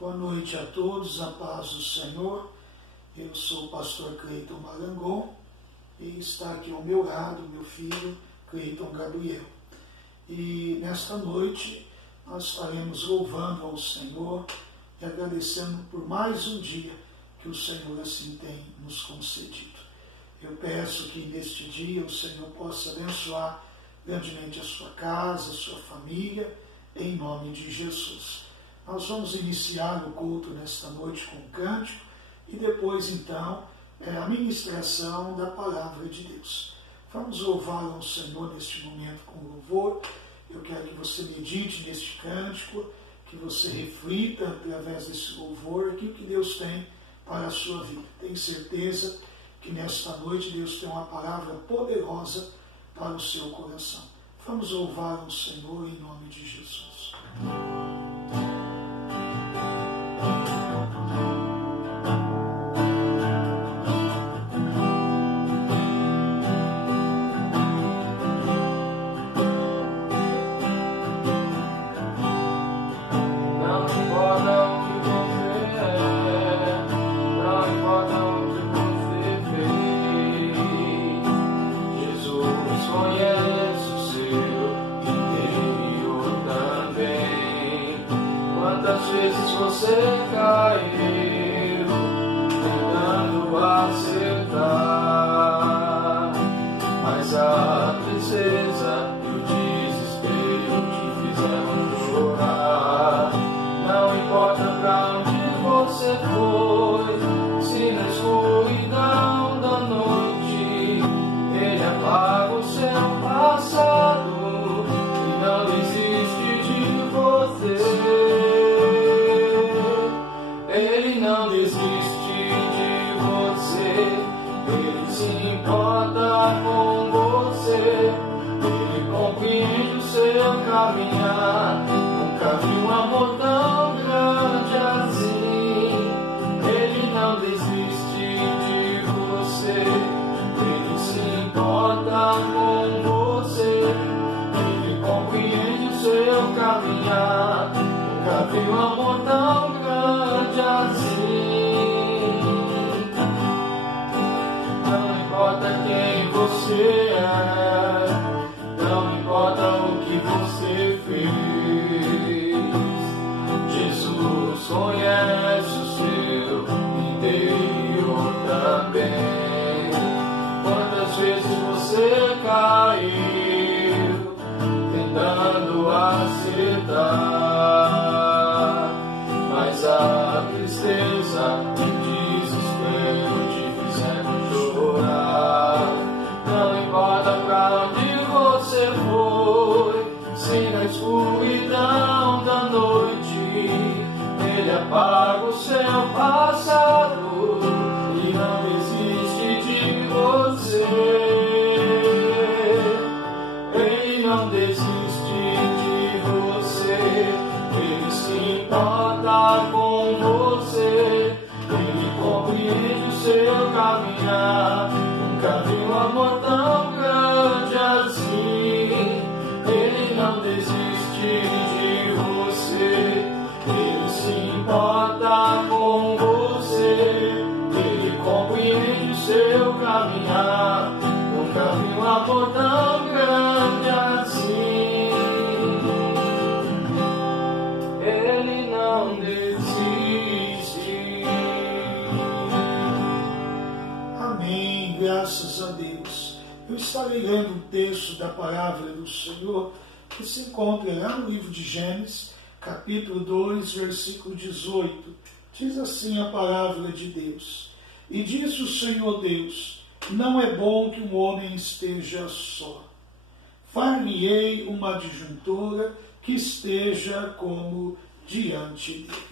Boa noite a todos, a paz do Senhor. Eu sou o pastor Cleiton Marangon e está aqui ao meu lado meu filho Cleiton Gabriel. E nesta noite nós estaremos louvando ao Senhor e agradecendo por mais um dia que o Senhor assim tem nos concedido. Eu peço que neste dia o Senhor possa abençoar grandemente a sua casa, a sua família, em nome de Jesus. Nós vamos iniciar o culto nesta noite com um cântico e depois, então, a ministração da palavra de Deus. Vamos louvar ao Senhor neste momento com louvor. Eu quero que você medite neste cântico, que você reflita através desse louvor aquilo que Deus tem para a sua vida. Tenho certeza que nesta noite Deus tem uma palavra poderosa para o seu coração. Vamos louvar ao Senhor em nome de Jesus. Você caiu, tentando acertar, mas a tristeza e o desespero te fizeram chorar. Não importa pra onde você foi, se na escuridão da noite ele apaga o seu passado e não desiste de você. Ele não desiste de você, Ele se importa com você, Ele compreende o seu caminhar. Nunca vi um amor tão grande assim. Ele não desiste de você, Ele se importa com você, Ele compreende o seu caminhar. Nunca vi um amor tão grande assim. Não importa quem você é, não importa o que você fez, Jesus conhece o seu interior também. Quantas vezes você caiu tentando acertar, mas a tristeza e o desespero te fizeram chorar. Não importa pra onde você foi, se na escuridão da noite ele apaga o seu passado e não desiste de você. Ele não desiste de você, Ele se importa com você, Ele compreende o seu caminhar. Nunca vi um amor tão grande assim. Ele não desiste de você, Ele se importa com você, Ele compreende o seu caminhar. Nunca vi um amor tão grande assim. Ele não desiste. Amém, graças a Deus. Eu estarei lendo um texto da palavra do Senhor que se encontra lá no livro de Gênesis, capítulo 2, versículo 18. Diz assim a palavra de Deus: E disse o Senhor Deus, não é bom que um homem esteja só. Far-lhe-ei uma adjuntora que esteja como diante dele.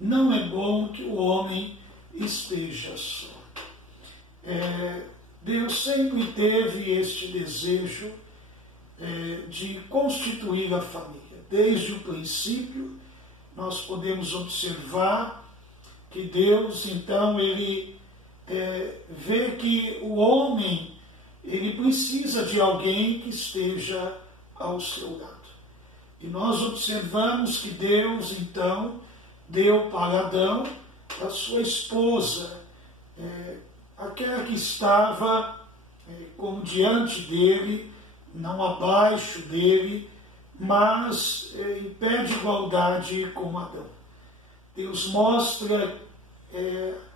Não é bom que o homem esteja só. Deus sempre teve este desejo de constituir a família. Desde o princípio, nós podemos observar que Deus, então, ele vê que o homem, ele precisa de alguém que esteja ao seu lado. E nós observamos que Deus, então, deu para Adão a sua esposa, aquela que estava como diante dele, não abaixo dele, mas em pé de igualdade com Adão. Deus mostra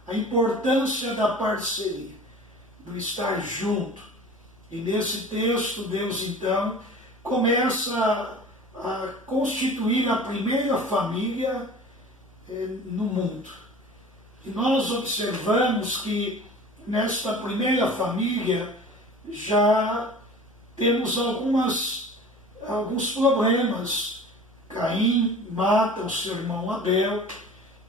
a importância da parceria, do estar junto. E nesse texto, Deus então começa a constituir a primeira família no mundo. E nós observamos que nesta primeira família já temos alguns problemas. Caim mata o seu irmão Abel,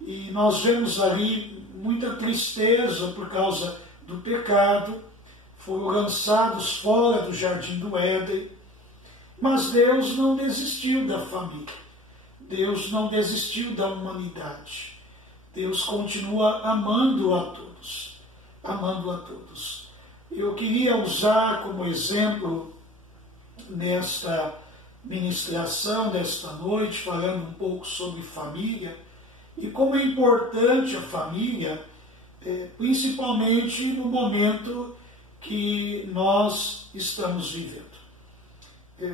e nós vemos ali muita tristeza por causa do pecado. Foram lançados fora do jardim do Éden. Mas Deus não desistiu da família. Deus não desistiu da humanidade. Deus continua amando a todos. Amando a todos. Eu queria usar como exemplo nesta ministração desta noite, falando um pouco sobre família, e como é importante a família, principalmente no momento que nós estamos vivendo.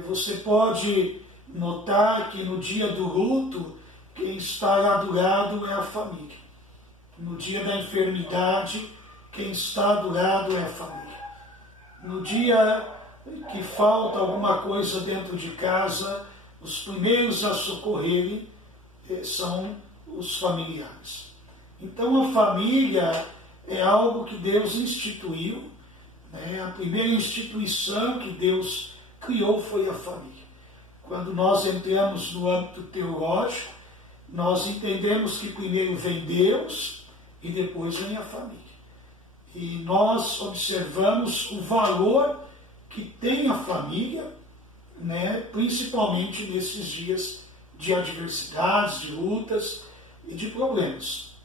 Você pode notar que no dia do luto, quem está lá do lado é a família. No dia da enfermidade, quem está do lado é a família. No dia que falta alguma coisa dentro de casa, os primeiros a socorrerem são os familiares. Então a família é algo que Deus instituiu, a primeira instituição que Deus criou foi a família. Quando nós entramos no âmbito teológico, nós entendemos que primeiro vem Deus e depois vem a família. E nós observamos o valor que tem a família, principalmente nesses dias de adversidades, de lutas e de problemas.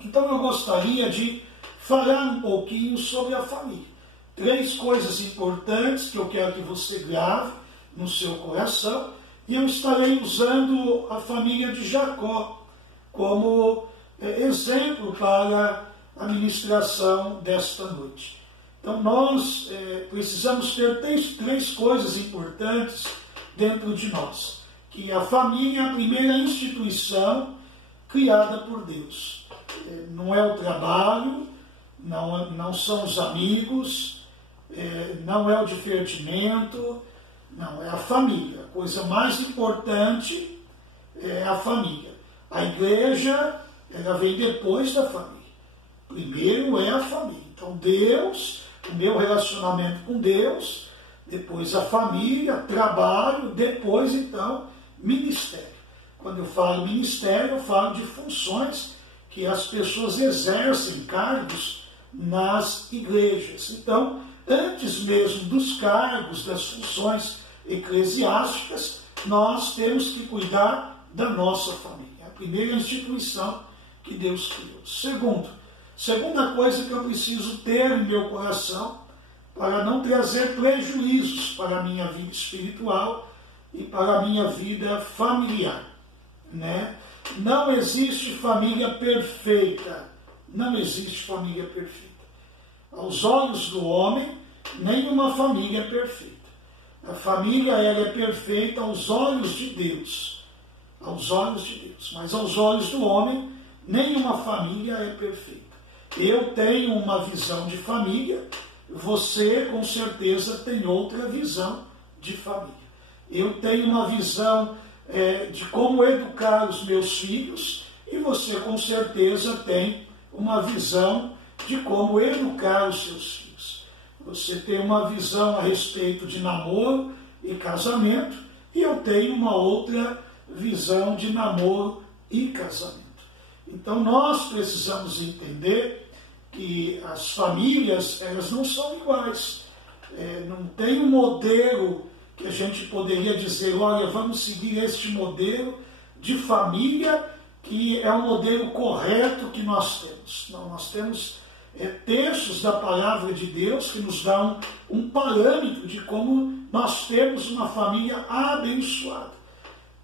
Então eu gostaria de falar um pouquinho sobre a família. 3 coisas importantes que eu quero que você grave no seu coração, e eu estarei usando a família de Jacó como exemplo para a ministração desta noite. Então nós precisamos ter 3 coisas importantes dentro de nós. Que a família é a primeira instituição criada por Deus. Não é o trabalho, não são os amigos, não é o divertimento, não, é a família. A coisa mais importante é a família. A igreja, ela vem depois da família. Primeiro é a família. Então Deus, o meu relacionamento com Deus, depois a família, trabalho, depois então ministério. Quando eu falo ministério, eu falo de funções que as pessoas exercem, cargos nas igrejas. Então, antes mesmo dos cargos, das funções eclesiásticas, nós temos que cuidar da nossa família. É a primeira instituição que Deus criou. Segunda coisa que eu preciso ter em meu coração para não trazer prejuízos para a minha vida espiritual e para a minha vida familiar. Não existe família perfeita. Não existe família perfeita. Aos olhos do homem, nenhuma família é perfeita. A família ela é perfeita aos olhos de Deus. Aos olhos de Deus. Mas aos olhos do homem, nenhuma família é perfeita. Eu tenho uma visão de família, você com certeza tem outra visão de família. Eu tenho uma visão de como educar os meus filhos, e você com certeza tem uma visão de como educar os seus filhos. Você tem uma visão a respeito de namoro e casamento, e eu tenho uma outra visão de namoro e casamento. Então nós precisamos entender que as famílias, elas não são iguais. Não tem um modelo que a gente poderia dizer, olha, vamos seguir este modelo de família que é o modelo correto que nós temos. Não, nós temos textos da palavra de Deus que nos dão um parâmetro de como nós temos uma família abençoada.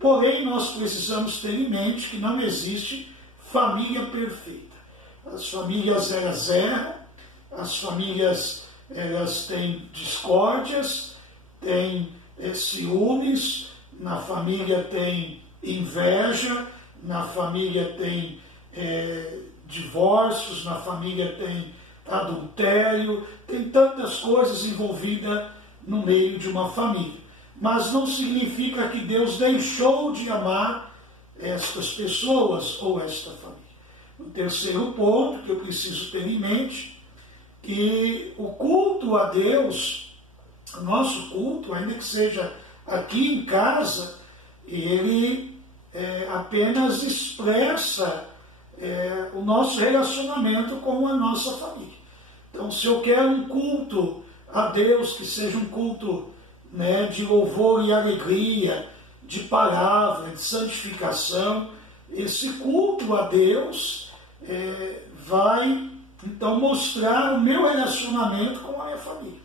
Porém, nós precisamos ter em mente que não existe família perfeita. As famílias, elas erram, as famílias, elas têm discórdias, têm ciúmes, na família tem inveja, na família tem divórcios, na família tem adultério, tem tantas coisas envolvidas no meio de uma família. Mas não significa que Deus deixou de amar estas pessoas ou esta família. O terceiro ponto que eu preciso ter em mente, que o culto a Deus, o nosso culto, ainda que seja aqui em casa, ele apenas expressa o nosso relacionamento com a nossa família. Então, se eu quero um culto a Deus, que seja um culto de louvor e alegria, de palavra, de santificação, esse culto a Deus vai, então, mostrar o meu relacionamento com a minha família.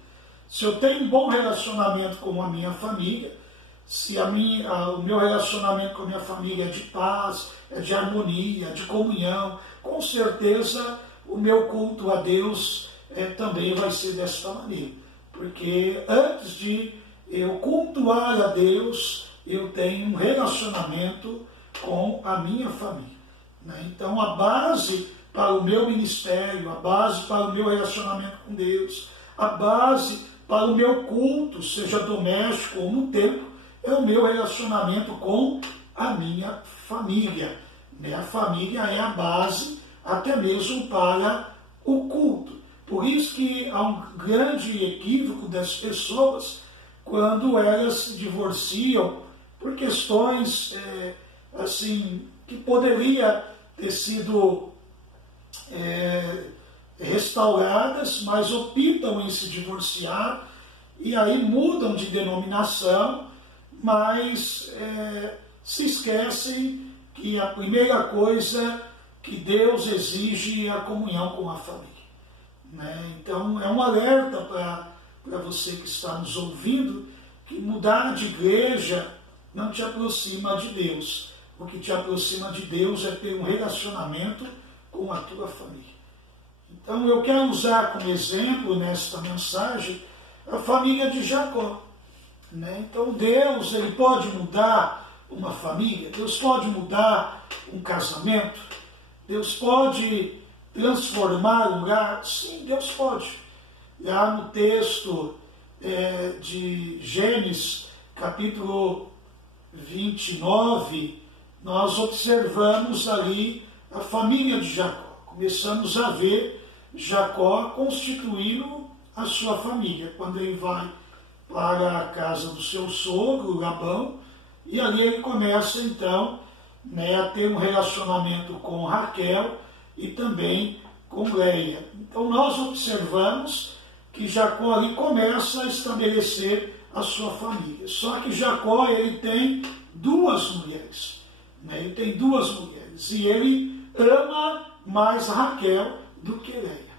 Se eu tenho um bom relacionamento com a minha família, se o meu relacionamento com a minha família é de paz, é de harmonia, de comunhão, com certeza o meu culto a Deus também vai ser desta maneira. Porque antes de eu cultuar a Deus, eu tenho um relacionamento com a minha família. Então, a base para o meu ministério, a base para o meu relacionamento com Deus, a base para o meu culto, seja doméstico ou no templo, é o meu relacionamento com a minha família. A família é a base até mesmo para o culto. Por isso que há um grande equívoco das pessoas quando elas se divorciam por questões que poderia ter sido restauradas, mas optam em se divorciar e aí mudam de denominação, mas se esquecem que a primeira coisa que Deus exige é a comunhão com a família. Então, é um alerta para você que está nos ouvindo, que mudar de igreja não te aproxima de Deus. O que te aproxima de Deus é ter um relacionamento com a tua família. Então, eu quero usar como exemplo nesta mensagem a família de Jacó. Então, Deus, ele pode mudar uma família, Deus pode mudar um casamento, Deus pode transformar um lar. Sim, Deus pode. Lá no texto de Gênesis, capítulo 29, nós observamos ali a família de Jacó. Começamos a ver Jacó constituindo a sua família, quando ele vai para a casa do seu sogro, Labão, e ali ele começa então a ter um relacionamento com Raquel e também com Leia. Então nós observamos que Jacó ali começa a estabelecer a sua família. Só que Jacó, ele tem duas mulheres. Ele tem duas mulheres. E ele ama mais Raquel do que Leia.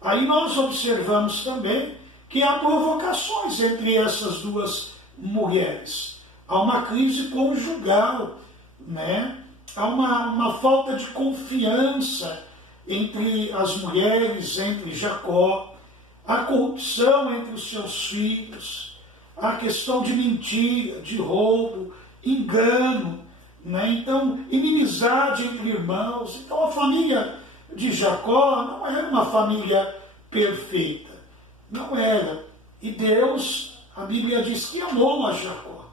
Aí nós observamos também que há provocações entre essas duas mulheres. Há uma crise conjugal, há uma falta de confiança entre as mulheres, entre Jacó, a corrupção entre os seus filhos, a questão de mentira, de roubo, engano, então inimizade entre irmãos. Então a família de Jacó não era uma família perfeita, não era. E Deus, a Bíblia diz que amou a Jacó.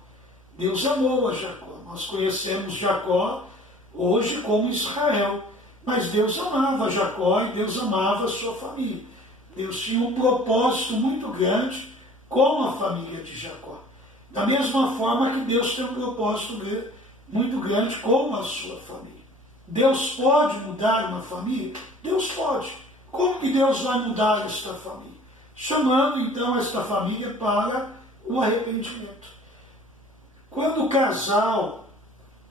Deus amou a Jacó. Nós conhecemos Jacó hoje como Israel, mas Deus amava Jacó e Deus amava a sua família. Deus tinha um propósito muito grande com a família de Jacó. Da mesma forma que Deus tem um propósito muito grande com a sua família. Deus pode mudar uma família? Deus pode. Como que Deus vai mudar esta família? Chamando então esta família para o arrependimento. Quando o casal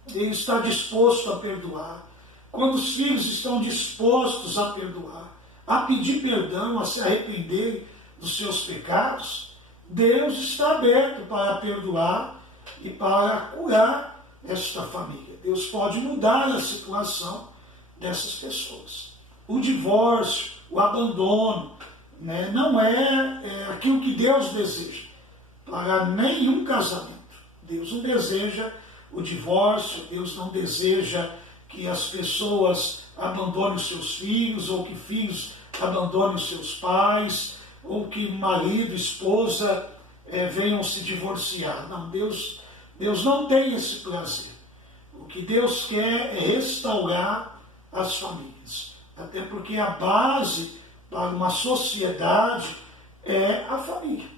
está disposto a perdoar, quando os filhos estão dispostos a perdoar, a pedir perdão, a se arrependerem dos seus pecados, Deus está aberto para perdoar e para curar esta família. Deus pode mudar a situação dessas pessoas. O divórcio, o abandono, né, não é aquilo que Deus deseja para nenhum casamento. Deus não deseja o divórcio, Deus não deseja que as pessoas abandonem os seus filhos, ou que filhos abandonem os seus pais, ou que marido, esposa venham se divorciar. Não, Deus não tem esse prazer. O que Deus quer é restaurar as famílias. Até porque a base para uma sociedade é a família.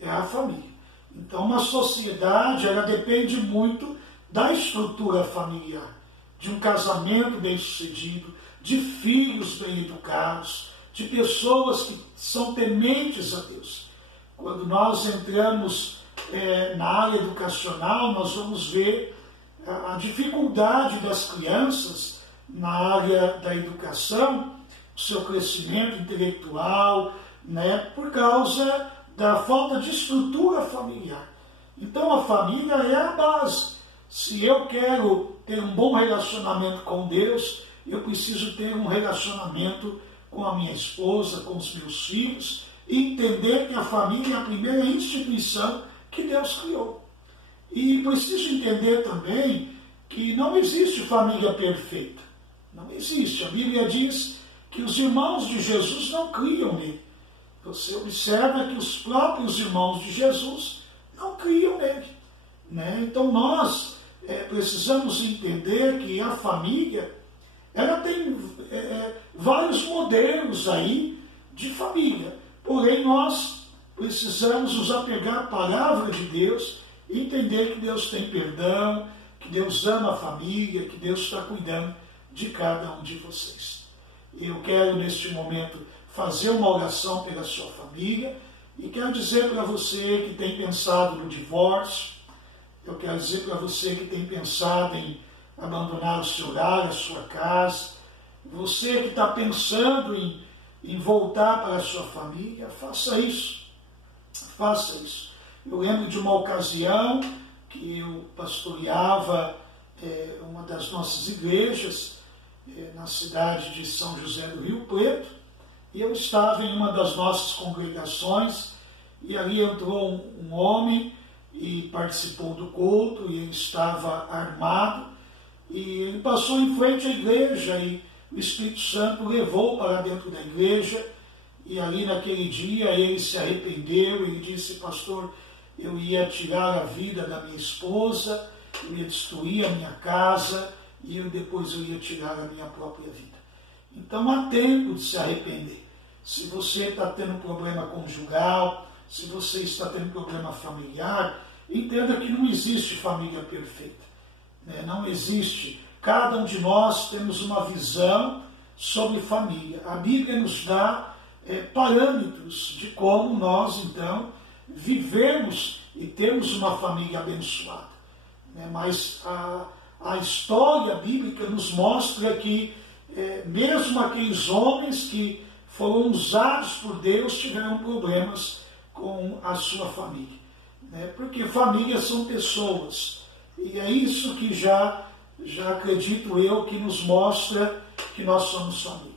É a família. Então, uma sociedade, ela depende muito da estrutura familiar, de um casamento bem-sucedido, de filhos bem educados, de pessoas que são tementes a Deus. Quando nós entramos na área educacional, nós vamos ver a dificuldade das crianças na área da educação, o seu crescimento intelectual, né, por causa da falta de estrutura familiar. Então a família é a base. Se eu quero ter um bom relacionamento com Deus, eu preciso ter um relacionamento com a minha esposa, com os meus filhos, e entender que a família é a primeira instituição que Deus criou. E preciso entender também que não existe família perfeita. Não existe. A Bíblia diz que os irmãos de Jesus não criam nele. Você observa que os próprios irmãos de Jesus não criam nele. Né? Então nós precisamos entender que a família, ela tem vários modelos aí de família. Porém, nós precisamos nos apegar à palavra de Deus e entender que Deus tem perdão, que Deus ama a família, que Deus está cuidando de cada um de vocês. Eu quero, neste momento, fazer uma oração pela sua família e quero dizer para você que tem pensado no divórcio, eu quero dizer para você que tem pensado em abandonar o seu lar, a sua casa, você que está pensando em voltar para a sua família, faça isso. Faça isso. Eu lembro de uma ocasião que eu pastoreava uma das nossas igrejas na cidade de São José do Rio Preto, e eu estava em uma das nossas congregações, e ali entrou um homem e participou do culto, e ele estava armado, e ele passou em frente à igreja, e o Espírito Santo levou para dentro da igreja, e ali naquele dia ele se arrependeu, ele disse: pastor, eu ia tirar a vida da minha esposa, eu ia destruir a minha casa, e depois eu ia tirar a minha própria vida. Então há tempo de se arrepender. Se você está tendo problema conjugal, se você está tendo problema familiar, entenda que não existe família perfeita. Não existe. Cada um de nós temos uma visão sobre família. A Bíblia nos dá parâmetros de como nós, então, vivemos e temos uma família abençoada. Mas a história bíblica nos mostra que mesmo aqueles homens que foram usados por Deus tiveram problemas com a sua família. Porque famílias são pessoas. E é isso que já acredito eu que nos mostra que nós somos família.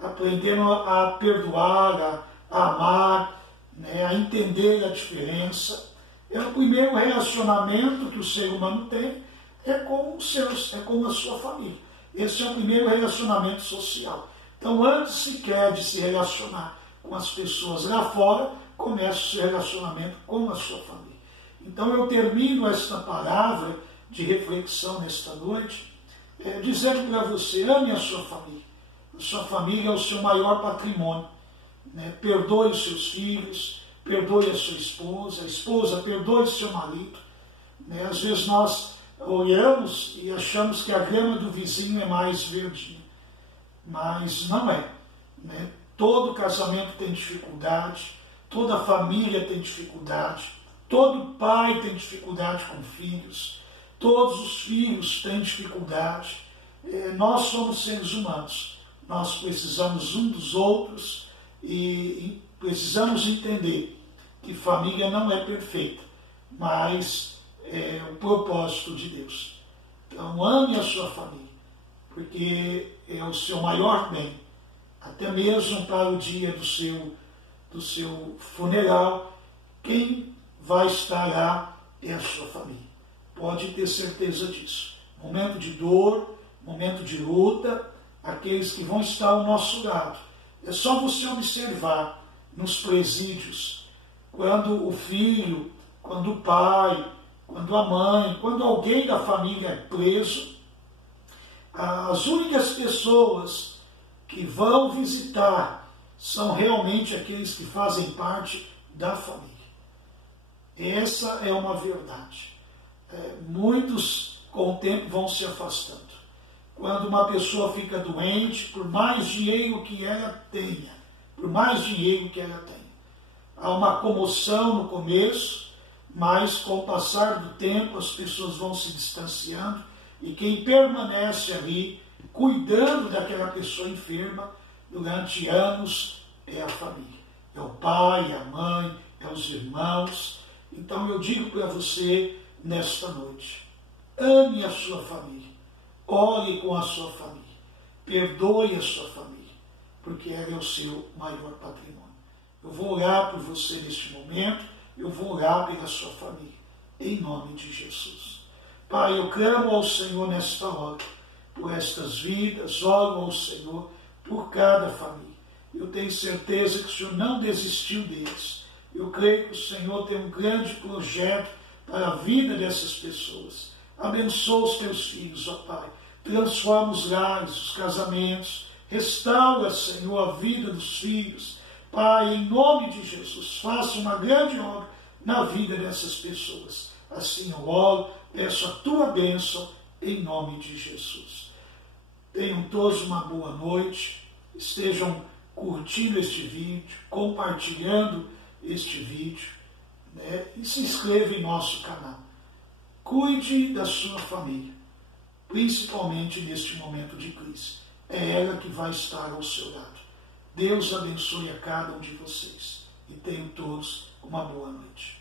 Aprendendo a perdoar, a amar, a entender a diferença. O primeiro relacionamento que o ser humano tem é com os seus, é com a sua família. Esse é o primeiro relacionamento social. Então, antes sequer de se relacionar com as pessoas lá fora, começa o seu relacionamento com a sua família. Então, eu termino esta palavra de reflexão nesta noite, dizendo para você: ame a sua família. A sua família é o seu maior patrimônio. Perdoe os seus filhos, perdoe a sua esposa, a esposa perdoe o seu marido. Às vezes nós olhamos e achamos que a grama do vizinho é mais verdinha, mas não é. Todo casamento tem dificuldade, toda família tem dificuldade, todo pai tem dificuldade com filhos, todos os filhos têm dificuldade. Nós somos seres humanos, nós precisamos um dos outros e precisamos entender que família não é perfeita, mas o propósito de Deus. Então, ame a sua família, porque é o seu maior bem, até mesmo para o dia do seu funeral. Quem vai estar lá é a sua família. Pode ter certeza disso. Momento de dor, momento de luta, aqueles que vão estar ao nosso lado. É só você observar nos presídios, quando o filho, quando o pai, quando a mãe, quando alguém da família é preso, as únicas pessoas que vão visitar são realmente aqueles que fazem parte da família. Essa é uma verdade. Muitos, com o tempo, vão se afastando. Quando uma pessoa fica doente, por mais dinheiro que ela tenha, há uma comoção no começo, mas com o passar do tempo as pessoas vão se distanciando e quem permanece ali, cuidando daquela pessoa enferma durante anos, é a família. É o pai, é a mãe, é os irmãos. Então eu digo para você nesta noite, ame a sua família, ore com a sua família, perdoe a sua família, porque ela é o seu maior patrimônio. Eu vou orar por você neste momento, eu vou orar pela sua família, em nome de Jesus. Pai, eu clamo ao Senhor nesta hora, por estas vidas, oro ao Senhor por cada família. Eu tenho certeza que o Senhor não desistiu deles. Eu creio que o Senhor tem um grande projeto para a vida dessas pessoas. Abençoa os teus filhos, ó Pai. Transforma os lares, os casamentos. Restaura, Senhor, a vida dos filhos. Pai, em nome de Jesus, faça uma grande obra na vida dessas pessoas. Assim eu oro, peço a tua bênção em nome de Jesus. Tenham todos uma boa noite. Estejam curtindo este vídeo, compartilhando este vídeo, né? E se inscreva em nosso canal. Cuide da sua família, principalmente neste momento de crise. É ela que vai estar ao seu lado. Deus abençoe a cada um de vocês e tenham todos uma boa noite.